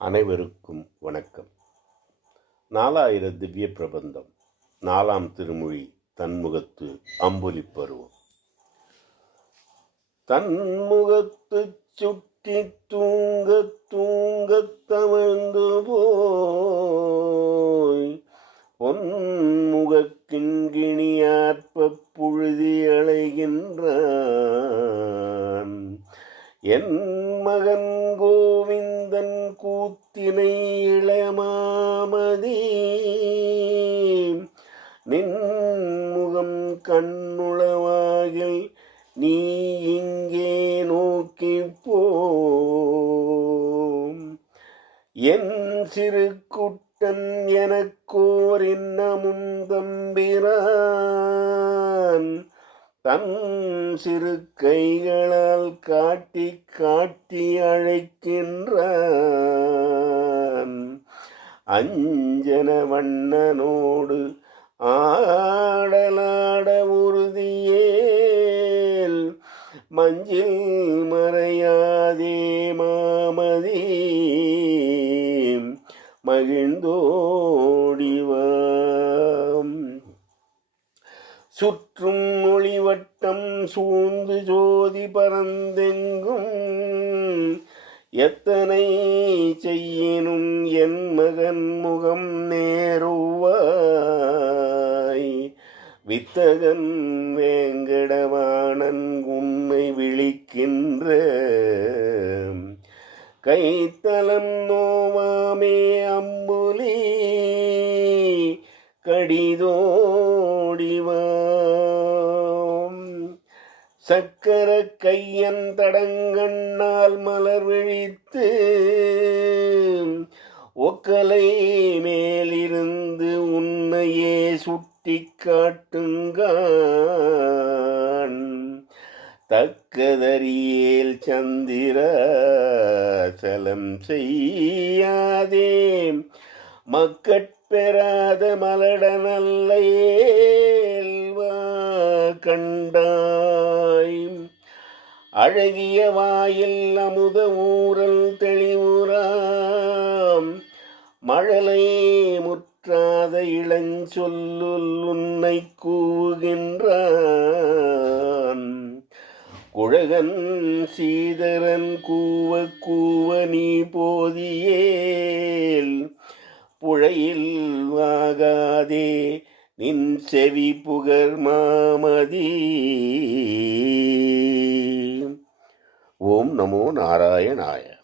அனைவருக்கும் வணக்கம். நாலாயிர திவ்ய பிரபந்தம் நாலாம் திருமொழி தன்முகத்து அம்புலி பருவம். தன்முகத்து சுட்டி தூங்க தூங்க தவழ்ந்து போய் பொன்முகக் கிண்கிணியாற்ப புழுதி அலைகின்றான். என் மகன் கோவி கோவிந்தன் கூத்தினை இளமாமதி நின்முகம் கண்ணுளவாகில் நீ இங்கே நோக்கி போம். என் சிறு குட்டன் எனக்கோர் இன்னமும் தம்பிரான். தன் சிறு கைகளால் காட்டி காட்டி அழைக்க அஞ்சன வண்ணனோடு ஆடலாட உறுதியேல் மஞ்சில் மறையாதே மாமதி மகிழ்ந்தோடிவாம் சுற்றும் ஒளிவட்டம் சூழ்ந்து ஜோதி பரந்தெங்கும் எத்தனை செய்யினும் என் மகன் முகம் நேருவாய். வித்தகன் வேங்கடவாணன் உன்னை விழிக்கின்ற கைத்தலம் நோவாமே அம்புலி. கடிதோடிவாம். சக்கர கையன் தடங்கண்ணால் மலர் விழித்து ஒக்கலை மேலிருந்து உன்னையே சுட்டி காட்டுங்கான். தக்கதறியேல் சந்திர சலம் செய்யாதே. மக்கட்பெறாத மலடனல்லையேல்வா கண்டாய். அழகிய வாயில் அமுத ஊரல் தெளிவுறாம். மழலை முற்றாத இளஞ்சொல்லுல் உன்னை கூவுகின்றான். குழகன் சீதரன் கூவ கூவ நீ போதியேல். புழையில் வாகாதே நின் செவி புகர் மாமதி. ஓம் நமோ நாராயணாய.